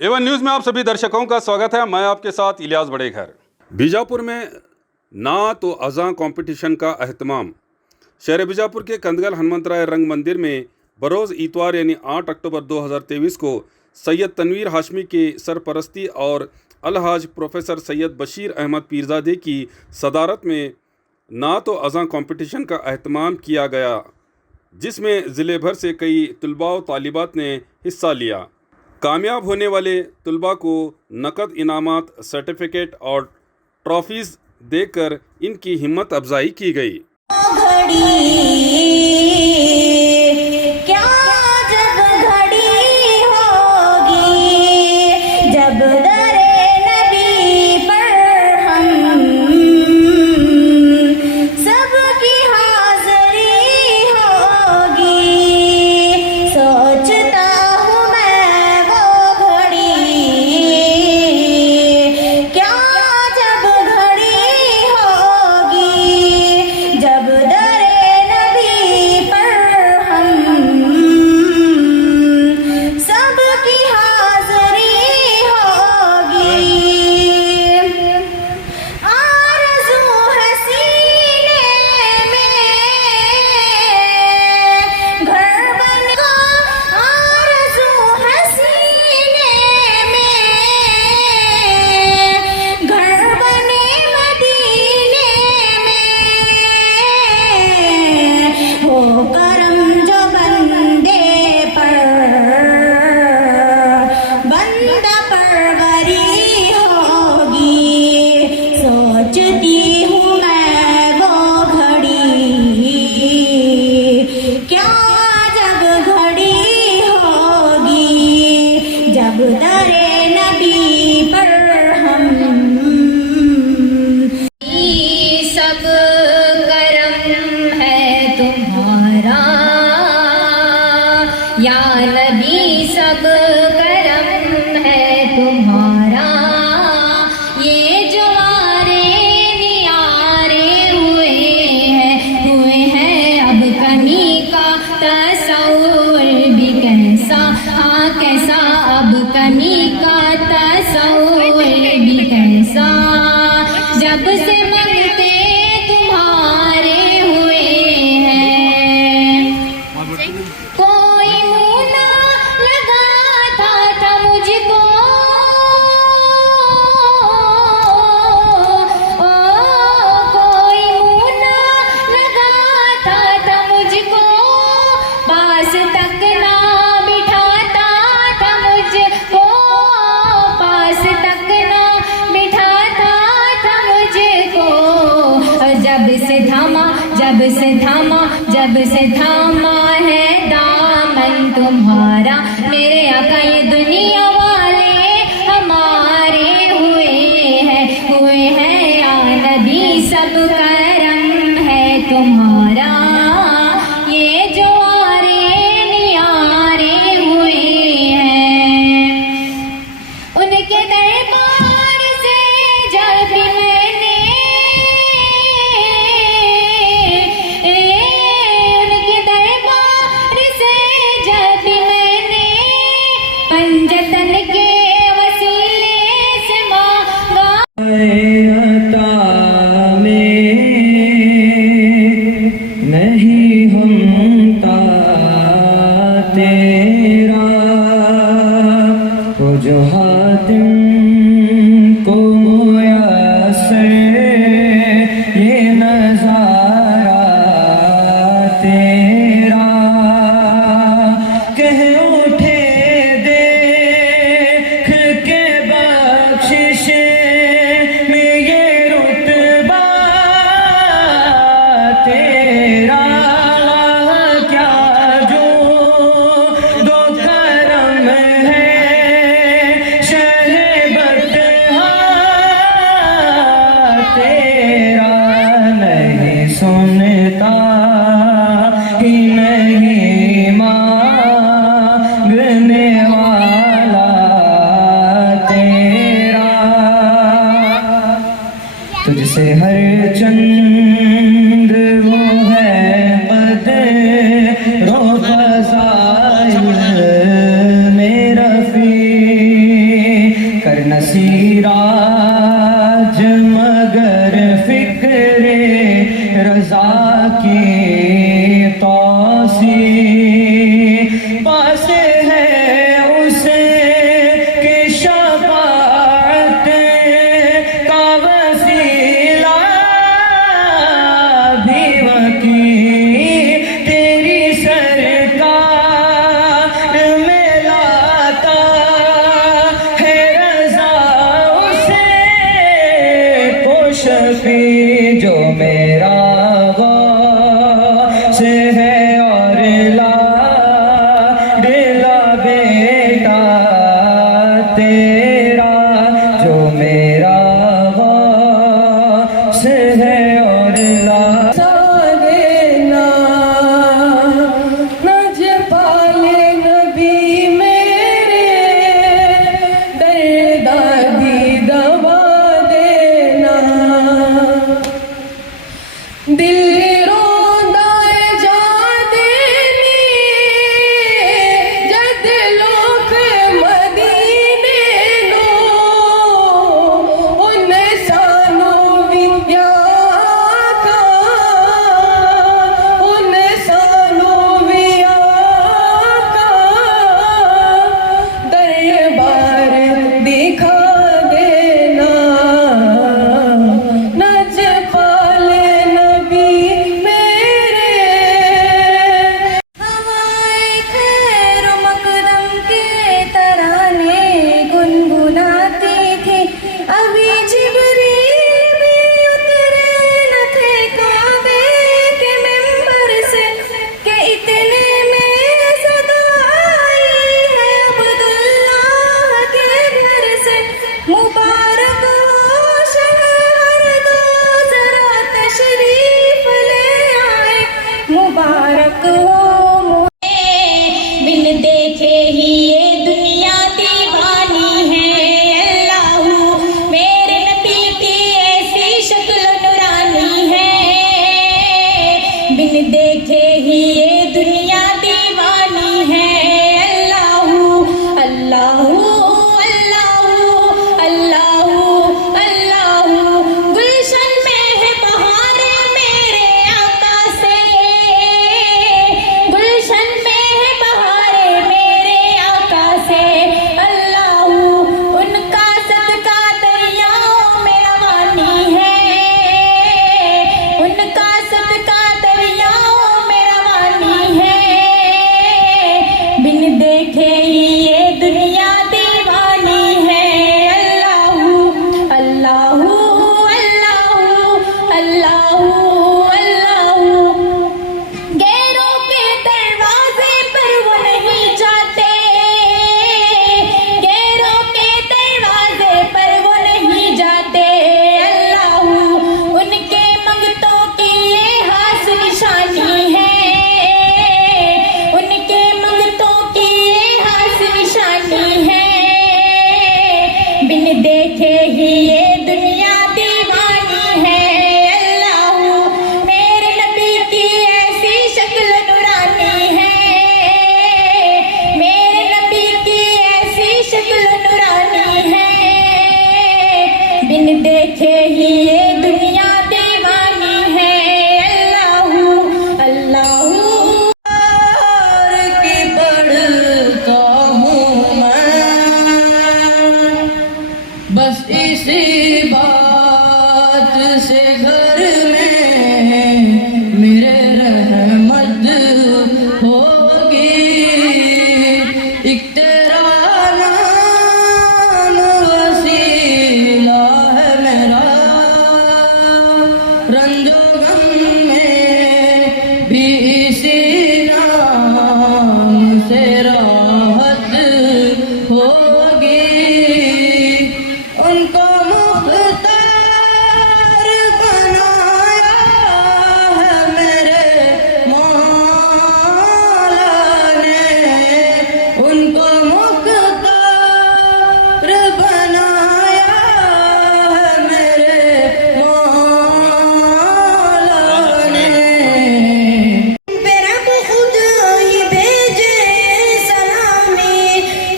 Avon news में आप सभी दर्शकों का स्वागत है। मैं आपके साथ इलियास बड़ेघर। बीजापुर में नात व अज़ां कंपटीशन का अहतमाम। शहर बीजापुर के कंदगल हनुमंतराय रंग मंदिर में बरोज़ इतवार यानी 8 अक्टूबर 2023 को सैयद तनवीर हाशमी के सरपरस्ती और अलहाज प्रोफेसर सैयद बशीर अहमद पीरजादे की सदारत में नात व अज़ां कंपटीशन का अहतमाम किया गया, जिसमें ज़िले भर से कई तलबा व तालिबात ने हिस्सा लिया। कामयाब होने वाले तलबा को नकद इनामात, सर्टिफिकेट और ट्रॉफीज़ देकर इनकी हिम्मत अफजाई की गई। या नबी सब करम है तुम्हारा, ये जवारे नियारे हुए हैं अब कनी का तसव्वुर भी कैसा, हाँ कैसा अब कनी का तसव्वुर भी कैसा, जब से मंगते तुम्हारे हुए हैं। कोई मुँह ना लगाता था मुझको, कोई मुँह ना लगाता था मुझको, पास तक ना बिठाता था मुझको, पास तक ना बिठाता था मुझको। जब से थामा है दामन तुम्हारा, मेरे आका ये दुनिया वाले हमारे हुए हैं या नबी सब करम है तुम्हारा, ये जवारे नियारे हुए हैं। उनके दरबार से जब मैंने उनके दरबार मुबारक हो बिन देखे ही ये दुनिया दीवानी है अल्लाह मेरे नबी की ऐसी शक्ल नूरानी है बिन देखे ही ये दुनिया दीवानी है अल्लाह अल्लाह अल्लाह अल्लाह अल्लाह गुलशन में है बहारे मेरे आका से गुलशन में है बहारे मेरे आका से अल्लाह उनका सदका दरियाओं में रवानी है उनका सदका दरियाओं में रवानी है बिन देखे ही ये दुनिया दीवानी है अल्लाह अल्लाह अल्लाह अल्लाह अल्लाह गैरों के दरवाजे पर वो नहीं जाते गैरों के दरवाजे पर वो नहीं जाते अल्लाह उनके मंगतों की ये हास निशानी है उनके मंगतों की ये हास निशानी है बिन देखे ही ये दुनिया दीवानी है अल्लाह मेरे नबी की ऐसी शक्ल नूरानी है मेरे नबी की ऐसी शक्ल नूरानी है बिन देखे ही ये दुनिया दीवानी है अल्लाह अल्लाह की पढ़ता हूँ मैं बस इसी बात से घर में मेरे रहमत होगी एक तेरा नाम वसीला है मेरा रंजो गम में भी इसी नाम से राहत होगी उनको मुख्तार बनाया है मेरे मौला ने उनको मुख्तार बनाया है मेरे मौला ने रब खुद ही भेजे सलामी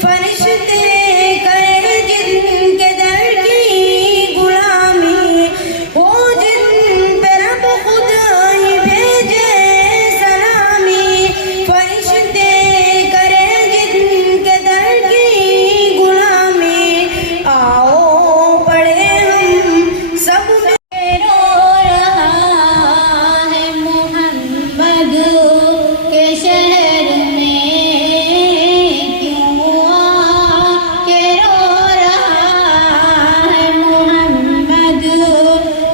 फरिश्ते करें जिनके दर की गुलामी हो जिन पे रब खुद ही भेजे सलामी फरिश्ते करें जिनके दर की गुलामी आओ पढ़े हम सब रो रहा है मोहम्मद के शहर में क्यों आके रो रहा है मोहम्मद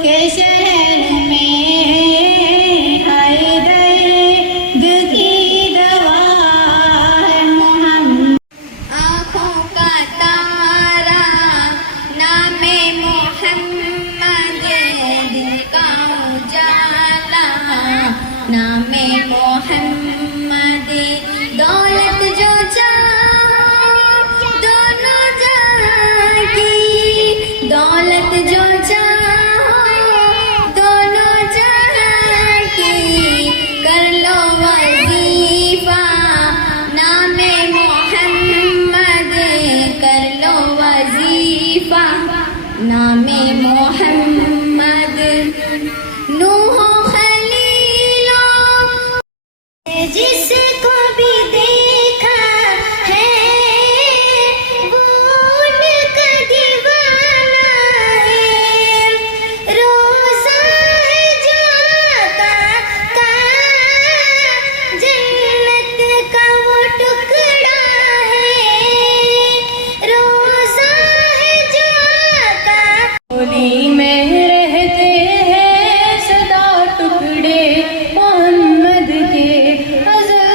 के शहर में हाय दर्द की दवा है मोहम्मद आँखों का तारा नामे मोहम्मद दिल का उजाला नामे मोहम्मद दौलत जो चाहो दोनों जहां की दौलत जो चाहो दोनों जहां की कर लो वजीफा नामे मोहम्मद कर लो वजीफा नामे मोहम्मद नूह खलीलो जिसको भी देखा है वो उनका दीवाना है रोज़ा है जाता का जन्नत का वो टुकड़ा है रोज़ा है जाता होली में रहते हैं सदा टुकड़े मोहम्मद के अज़ल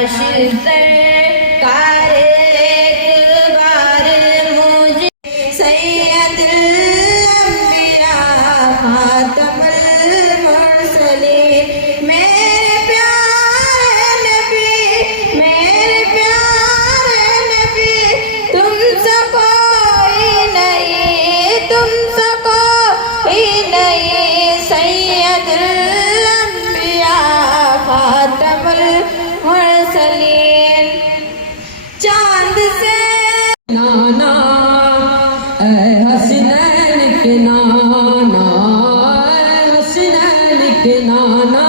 काश सरकार एक बार मुझे सैयदुल अंबिया खातमुल मुरसलीन मेरे प्यारे नबी तुमसे कोई नहीं सैयदुल अंबिया खातमुल मुरसलीन चांद से नाना ऐ हसनैन के नाना ऐ हसनैन के नाना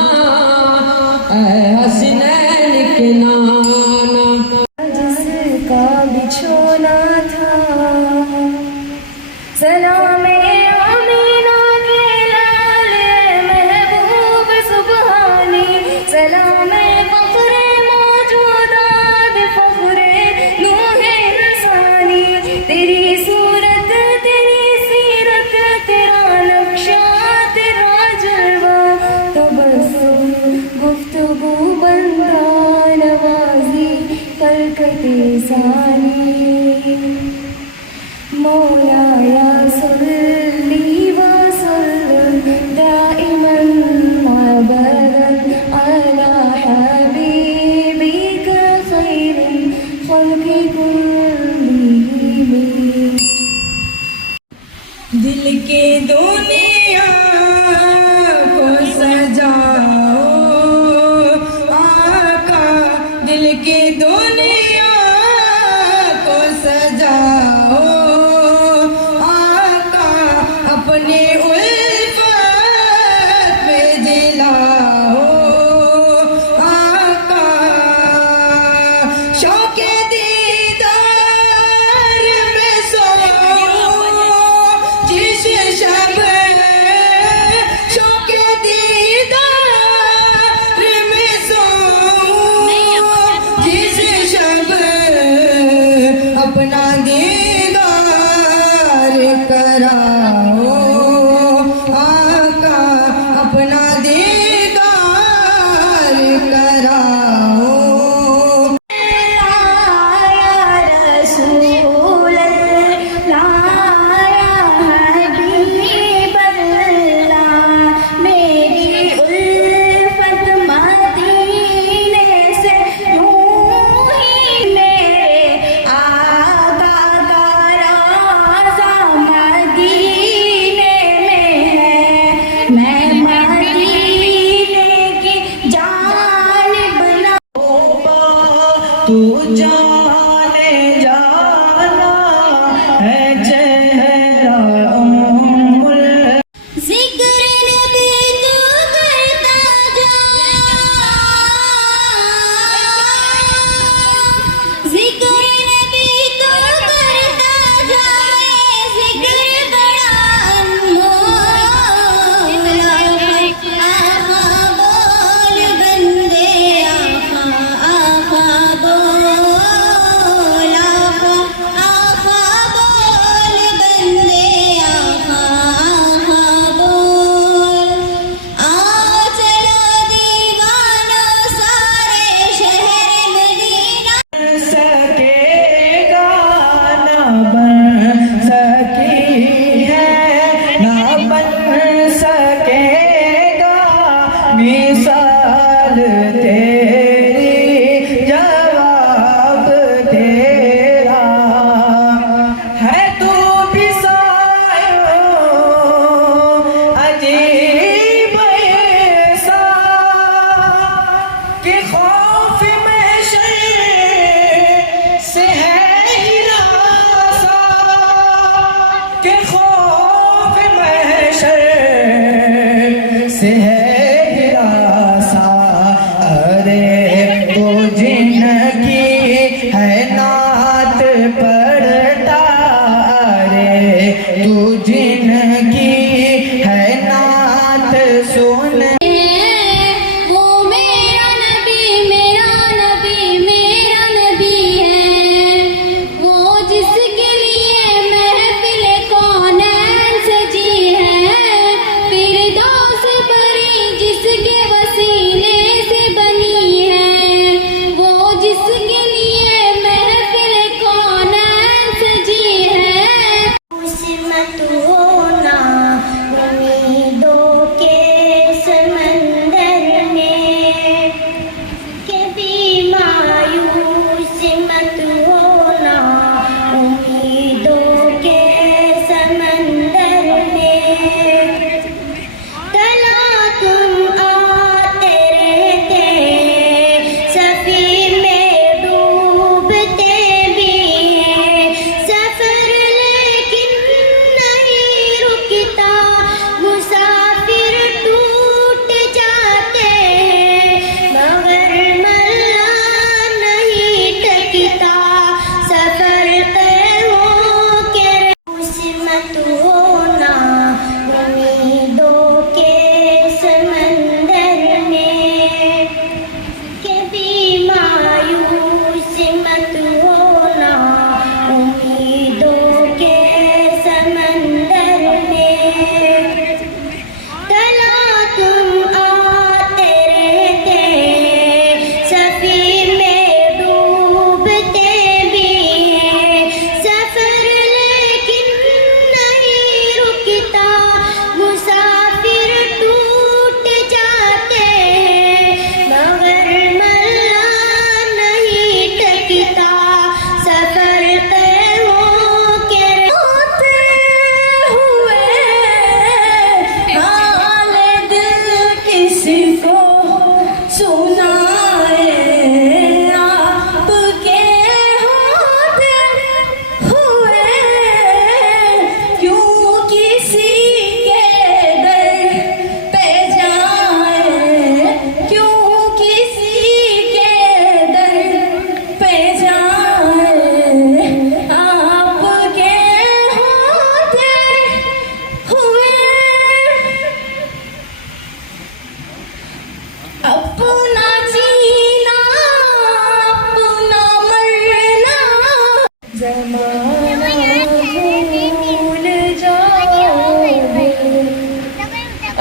ऐ हसनैन के नाना जिसका बिछोना था सलामे आमीना के लाले महबूब सुबहानी सलामे फख्रे मौजूदात फख्रे नूहे रसानी तेरी सूरत तेरी सीरत तेरा नक्शा तेरा जलवा तबस्सुम गुफ्तगू बंदा नवाजी कलकते सानी मौला या सल्ली व सल्लिम दाइमन अबदन अला हबीबिका खैरिल खल्क़ि कुल्लिहिम दिल के दुनिया को सजाओ आका दिल के दुनिया को सजाओ आका अपने उल्फत में जिलाओ आका शौके दीदार में सोओ जिस शब शौके दीदार में सोओ जिस शब अपना दीदार कराओ आका अपना दीदार कराओ या रसूल अल्लाह या हबीब अल्लाह मेरी उल्फत मदीने से यूं ही मेरे आका का रोज़ा मदीने में है मैं मदीने की जानिब ना तू जाने जाना है चेहरा उम्मुल जिक्र नबी तू करता जा जिक्र नबी तू करता जा जिक्र बड़ा अनमोल आका बोल बंदे आका बोल आका बोल बंदे आका बोल आओ चलो दीवानों सारे शहर मदीना सकेगा ना बन सकी है ना बन सकेगा मिसाल तेरी जवाब तेरा है तू भी सायो अजीब ऐसा कि खौफ में से है हिरासा कि खौफ में से है हिरासा अरे तो जिनकी है नात पढ़ता अरे तू जिनकी है नात सुन वो मेरा नबी मेरा नबी मेरा नबी है वो जिसके लिए महफिल कौनैन सजी है फिरदौस बरी जिसके वसीले से बनी है वो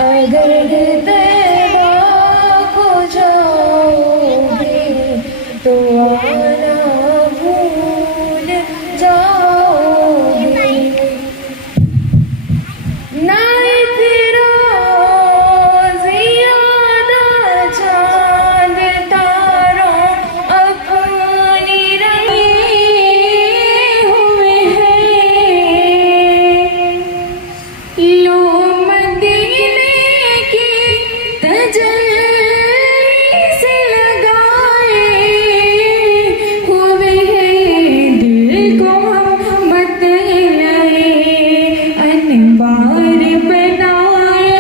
अगर तैबा को जाओगे तो आना भूल जाओगे। ना इतराज़ ज़ियादा चाँद तारों अपनी रंगे हुए हैं। लो मदीने की तजल्ली से लगाए हुए हैं। दिल को मत लाए अनवार बनाए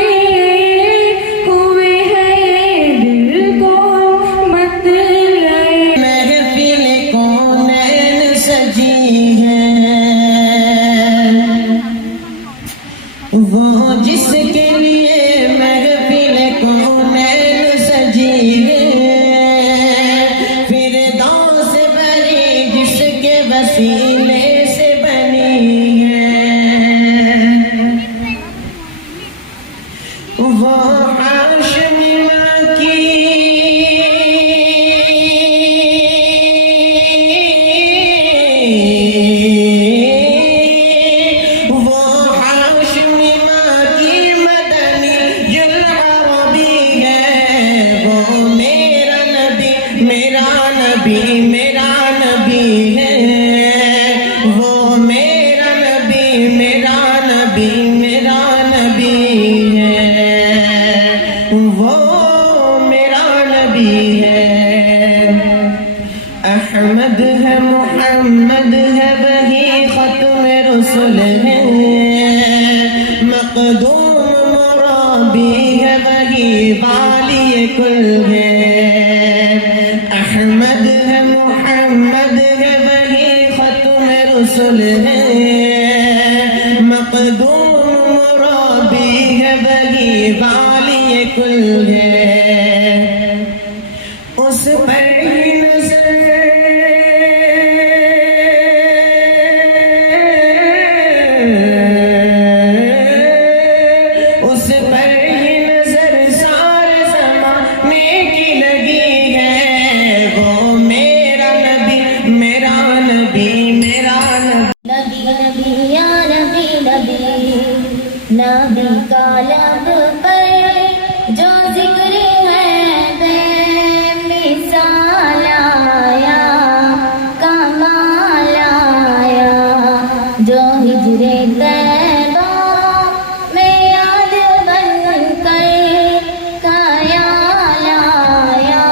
हुए हैं। दिल को मत लाए। महफिल कौनैन सजी है, वो जिसके लिए महफिल कौनैन सजी है। फिरदौस बनी जिसके वसीले से बनी है, वो हाशमी की वो हाशमी की मदनी जुल्अरबी है। वो मेरा नबी मेरा नबी मेरा नबी है। वो मेरा नबी मेरा नबी मेरा नबी है। वो मेरा नबी है। अहमद है मोहम्मद है वही खत्म रसूल है। मक़दूम मुराबी है वही वाली कुल है। अहमद है मोहम्मद है वही खत्म रसूल है। मक़दूम मुराबी है वही वाली कुल है। उस पर ही नजर उस पर ही नजर सारे ज़माने की लगी है। वो मेरा नबी मेरा नबी मेरा नबी। नबी नबी या नबी नबी नबी का लब पर जो जिक्र है बेमिसाल आया कमाल आया। जो हिजरे तैबा में याद बनकर ख्याल आया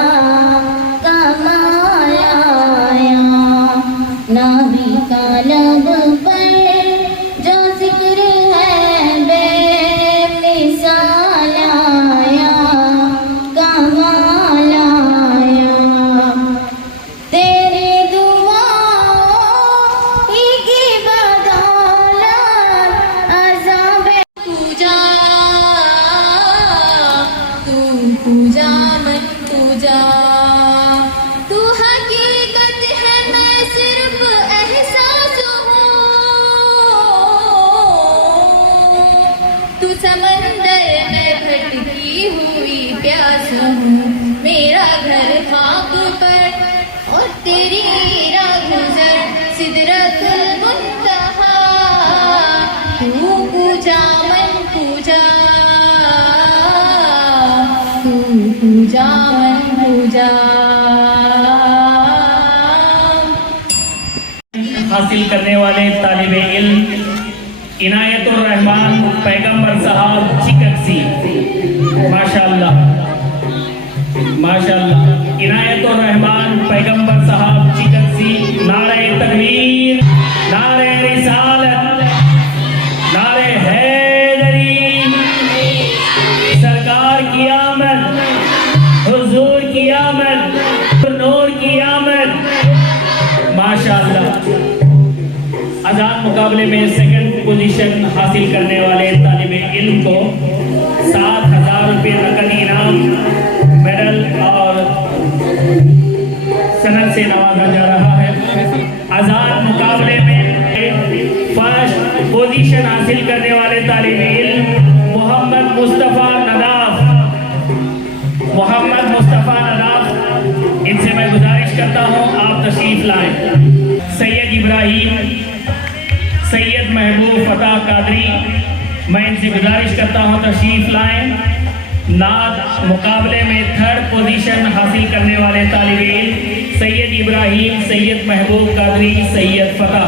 कमाल आया। नबी का लब पर जो जिक्र है बेमिसाल आया कमाल आया। तेरी दुआओं की बदौलत अज़ाबे पूजा तू पूजा मन पूजा। तू हकीकत है मैं सिर्फ एहसास हूँ। तू समंदर में भटकी हुई प्यास हूँ। मेरा घर खाक पर और तेरी राहगुज़र सिदरतुल मुंतहा। तू पूजा मन पूजा तू पूजा मन पूजा। हासिल करने वाले तालिबे इल्म इनायतुर रहमान पैगंबर साहब चिकसी। माशाअल्लाह माशाअल्लाह। इनायतुर रहमान पैगंबर साहब चिकसी। नारे तकबीर नारे रिसालत नारे हैदरी। सरकार की आमद हुजूर की आमद नूर की आमद। माशाअल्लाह। आजाद मुकाबले में सेकंड पोजीशन हासिल करने वाले तालिबे इल्म को 7,000 रुपये नकद इनाम मेडल और सनद से नवाजा जा रहा है। आजाद मुकाबले में फर्स्ट पोजीशन हासिल करने वाले तालिबे इल्म मोहम्मद मुस्तफा तशरीफ लाएं। सैयद इब्राहिम, सैयद महबूब फतह कादरी, मैं इनसे गुजारिश करता हूँ तशरीफ लाएं। नात मुकाबले में 3rd पोजीशन हासिल करने वाले तालिब इल्म सैयद इब्राहिम, सैयद महबूब कादरी, सैयद फतह,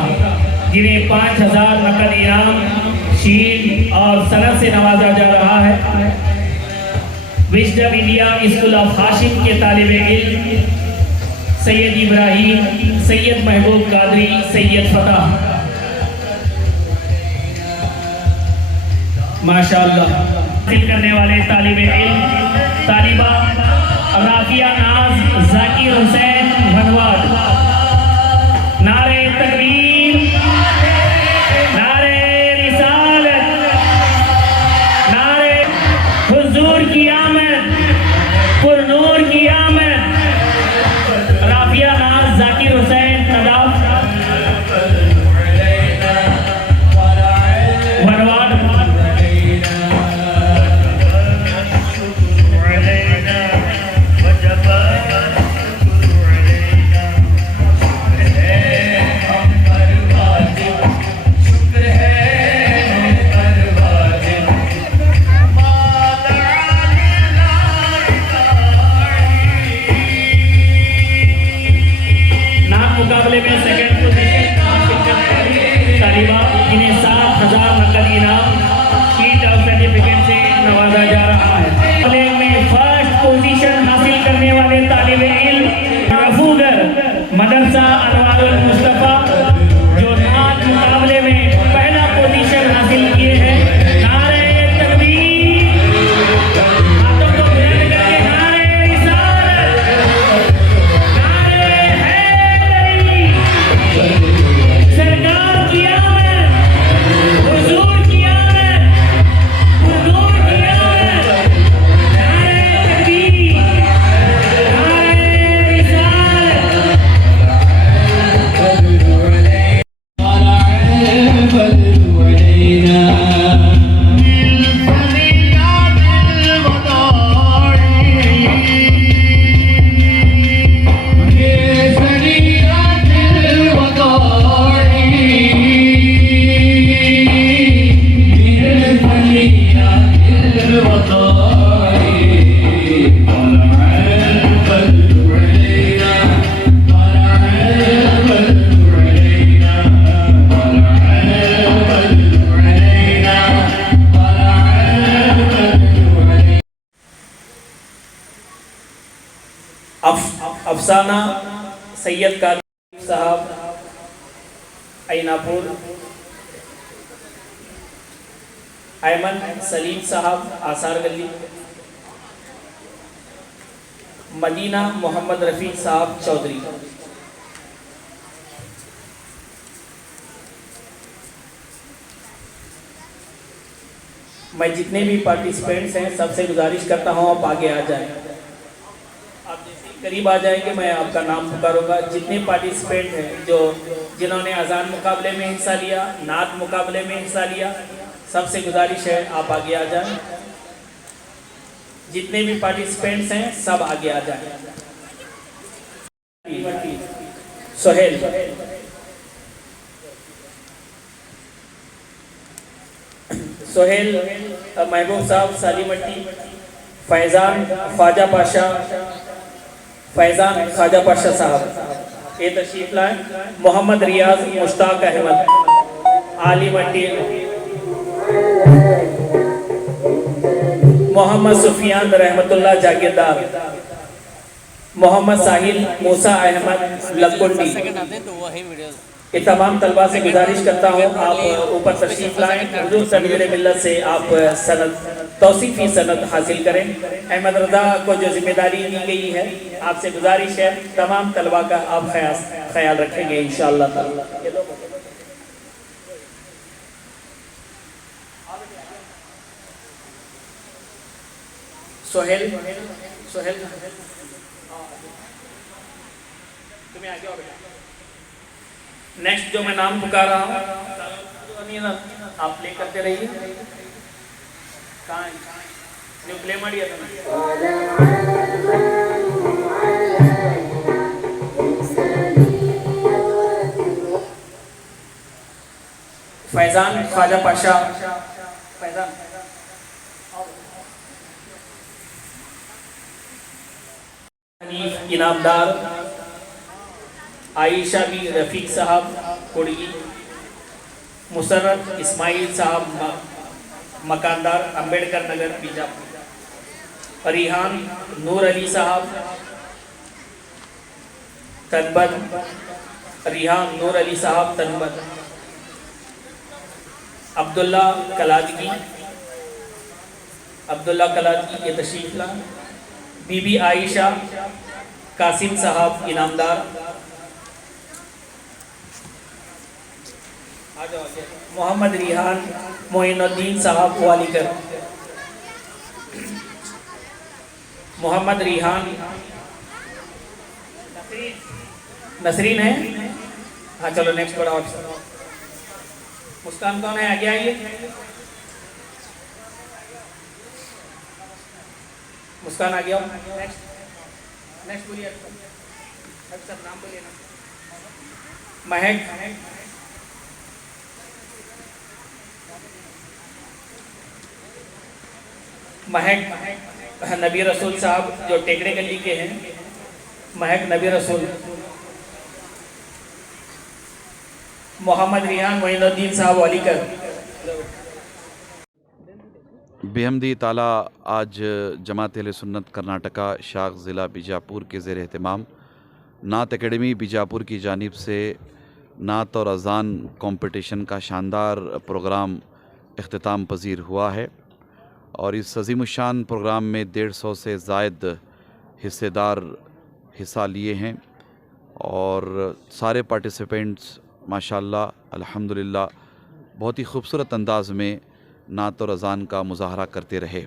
जिन्हें 5000 नकद इनाम, शील्ड और सनद से नवाजा जा रहा है। Wisdom India school of Hashim के तालिब इल्म सैयद इब्राहिम, सैयद महबूब कादरी, सैयद फतह, माशाअल्लाह हासिल करने वाले तालिब इल्म तालिबा राफिया नाज जाकिर हुसैन भनवाट। नारे तकबीर, नारे रिसालत, नारे हुजूर की आमद, पुरनूर की आमद। राफिया नाज जाकिर हुसैन नदाफ भनवाट। मुकाबले में 2nd पोजीशन तालिबा, इन्हें 7000 नकद इनाम, शीट और सर्टिफिकेट से नवाजा जा रहा है। मुकाबले में 1st पोजीशन हासिल करने वाले तालिब इल्म रफूगर मदरसा अनवारुल मुस्तफा, जो नात मुकाबले में पहला पोजीशन हासिल किए हैं। नारे तकबीर, हाथों को बुलंद करके नारे रिसालत, नारे हैदरी, सरकार की आमद, हुजूर की आमद, हुजूर की आमद। नारे तकबीर, नारे रिसालत। अफसाना सैयद कादरी साहब ऐनापुर, ऐमन सलीम साहब आसार गली, मदीना मोहम्मद रफ़ी साहब चौधरी। मैं जितने भी पार्टिसिपेंट्स हैं सबसे गुजारिश करता हूँ आप आगे आ जाएं। आप जैसे करीब आ जाएंगे मैं आपका नाम पुकारूंगा। जितने पार्टिसिपेंट हैं जिन्होंने अजान मुकाबले में हिस्सा लिया, नात मुकाबले में हिस्सा लिया, सबसे गुजारिश है आप आगे आ जाएं। जितने भी पार्टिसिपेंट्स हैं सब आगे आ जाएं। सोहेल, सोहेल महबूब साहब सालीमट्टी, फैज़ान ख्वाजा पाशा, फैज़ान ख्वाजा पाशा साहब ये तशरीफ लाए। मोहम्मद रियाज मुश्ताक अहमद आली मट्टी, मोहम्मद सुफियान रहमतुल्लाह जागीरदार, मोहम्मद साहिल मूसा अहमद लकुंडी। ये तमाम तलबा से गुजारिश करता हूँ आप ऊपर तशरीफ लाएँ। हुजूर सल्लल्लाहु अलैहि वसल्लम से आप सनद तौसीफ़ी सनद हासिल करें। अहमद रज़ा को जो जिम्मेदारी दी गई है आपसे गुजारिश है तमाम तलबा का आप ख्याल रखेंगे इंशाअल्लाह ताला। सोहेल, सोहेल तुम्हें आगे आओ बेटा। नेक्स्ट जो मैं नाम पुकार रहा हूँ आप प्ले करते रहिए। कहाँ ನೀವು ಪ್ಲೇ ಮಾಡಿ ಅದನ್ನ फैज़ान ख्वाजा पाशा, फैज़ान हनीफ इनामदार, आयशा बी रफ़ीक साहब कुड़गी, मुसर्रत इस्माइल साहब मकानदार अम्बेडकर नगर बीजापुर, रिहान नूर अली साहब तनबद, रिहान नूर अली साहब तनबद, अब्दुल्ला कलादगी ये तशरीफ ला, बीबी आयशा कासिम साहब इनामदार, मोहम्मद रिहान मोइनुद्दीन साहब वालीकर, मोहम्मद रिहान नसरीन है। हाँ चलो नेक्स्ट बड़ा ऑप्शन। मुस्कान कौन है, आगे आइए। मुस्कान आ गया। नेक्स्ट बोलिए सर, नाम बोलिए ना। महक, नबी रसूल साहब जो टेकड़े गली के हैं, महक नबी रसूल, मोहम्मद रिहान मोइनुद्दीन साहब वालीकर। बेहमदी ताला आज जमात अहले सुन्नत कर्नाटका शाख ज़िला बीजापुर के ज़ेर एहतमाम नात एकेडमी बीजापुर की जानिब से नात और अज़ान कंपटीशन का शानदार प्रोग्राम इख्तिताम पजीर हुआ है और इस अज़ीमुश्शान प्रोग्राम में 150 से ज़ायद हिस्सेदार हिस्सा लिए हैं और सारे पार्टिसिपेंट्स माशाल्लाह अल्हम्दुलिल्लाह बहुत ही खूबसूरत अंदाज़ में नात और अज़ान का मुज़ाहरा करते रहे।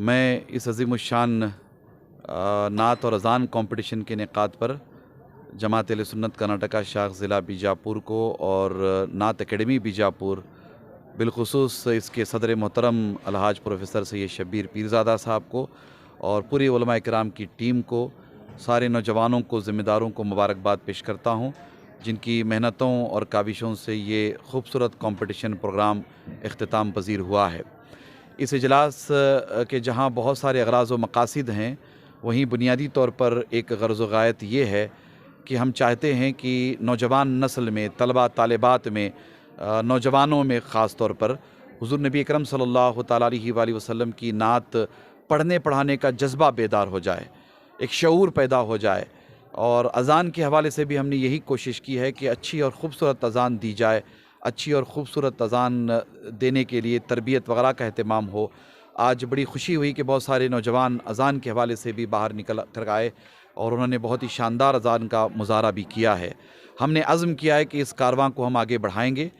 मैं इस अज़ीमुश्शान नात और अज़ान कंपटीशन के इनेक़ाद पर जमात अहले सुन्नत कर्नाटका शाख ज़िला बीजापुर को और नात एकेडमी बीजापुर बिलखुसूस इसके सदर मोहतरम अलहाज प्रोफेसर सैयद शब्बीर पीरज़ादा साहब को और पूरी उलमा इकराम की टीम को, सारे नौजवानों को, ज़िम्मेदारों को मुबारकबाद पेश करता हूँ जिनकी मेहनतों और काविशों से ये खूबसूरत कंपटीशन प्रोग्राम इख्तिताम पजीर हुआ है। इस इजलास के जहाँ बहुत सारे अगराज़ व मकासिद हैं, वहीं बुनियादी तौर पर एक गर्ज़ व गायत ये है कि हम चाहते हैं कि नौजवान नस्ल में, तलबा तालिबात में, नौजवानों में ख़ास तौर पर हुज़ूर नबी अकरम सल्लल्लाहु तआला अलैहि वसल्लम की नात पढ़ने पढ़ाने का जज्बा बेदार हो जाए, एक शऊर पैदा हो जाए। और अज़ान के हवाले से भी हमने यही कोशिश की है कि अच्छी और ख़ूबसूरत अज़ान दी जाए, अच्छी और ख़ूबसूरत अज़ान देने के लिए तरबियत वगैरह का अहतमाम हो। आज बड़ी खुशी हुई कि बहुत सारे नौजवान अज़ान के हवाले से भी बाहर निकल कर आए और उन्होंने बहुत ही शानदार अज़ान का मुज़ाहरा भी किया है। हमने अज़्म किया है कि इस कारवां को हम आगे बढ़ाएंगे,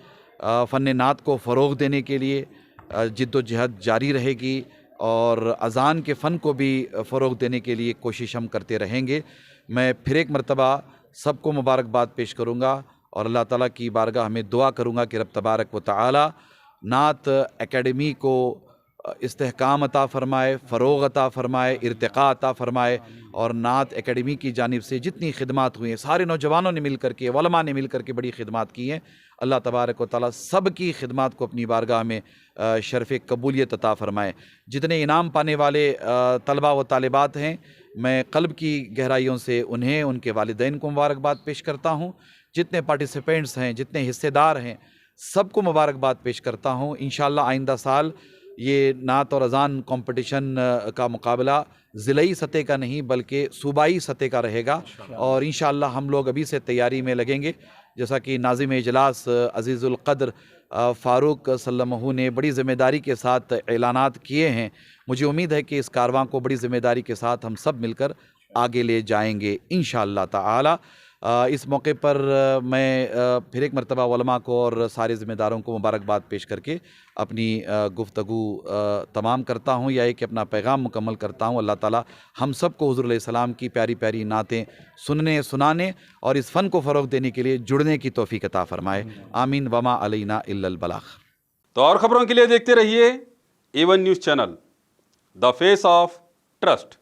फ़न नात को फ़रोग़ देने के लिए जिद्दोजहद जारी रहेगी और अज़ान के फ़न को भी फ़रोग़ देने के लिए कोशिश हम करते रहेंगे। मैं फिर एक मरतबा सबको मुबारकबाद पेश करूँगा और अल्लाह ताला की बारगाह में दुआ करूँगा कि रब तबारक व तआला नात एकेडमी को इस्तेहकाम अता फ़रमाए, फ़रोग़ अता फ़रमाए, इर्तिक़ा अता फ़रमाए और नात एकेडमी की जानिब से जितनी खिदमात हुई हैं, सारे नौजवानों ने मिल कर के, उलमा ने मिल कर के बड़ी खिदमात की हैं। अल्लाह तबारक व तआला सब की खिदमात को अपनी बारगाह में शरफ़ कबूलियत अता फ़रमाए। जितने इनाम पाने वाले तलबा व तालिबात हैं, मैं क़ल्ब की गहराइयों से उन्हें, उनके वालिदैन को मुबारकबाद पेश करता हूँ। जितने पार्टिसिपेंट्स हैं, जितने हिस्सेदार हैं, सबको मुबारकबाद पेश करता हूँ। इंशाअल्लाह आइंदा साल ये नात और अज़ान कंपटीशन का मुकाबला ज़िलाई सतह का नहीं बल्कि सूबाई सतह का रहेगा और इंशाअल्लाह हम लोग अभी से तैयारी में लगेंगे। जैसा कि नाज़िम इजलास अज़ीज़ुल क़द्र फ़ारूक सल्लमहू ने बड़ी ज़िम्मेदारी के साथ ऐलानात किए हैं, मुझे उम्मीद है कि इस कारवां को बड़ी ज़िम्मेदारी के साथ हम सब मिलकर आगे ले जाएंगे इंशाअल्लाह ताला। इस मौके पर मैं फिर एक मरतबा उलमा को और सारे ज़िम्मेदारों को मुबारकबाद पेश करके अपनी गुफ्तगू तमाम करता हूँ या एक अपना पैगाम मुकम्मल करता हूँ। अल्लाह ताला हम सब को हुज़ूर अलैहिस्सलाम की प्यारी प्यारी नातें सुनने, सुनाने और इस फ़न को फ़रोग़ देने के लिए जुड़ने की तौफ़ीक़ अता फ़रमाए। आमीन वमा अलैना इल्लल बलाग़। तो और ख़बरों के लिए देखते रहिए A1 news channel, the face of trust.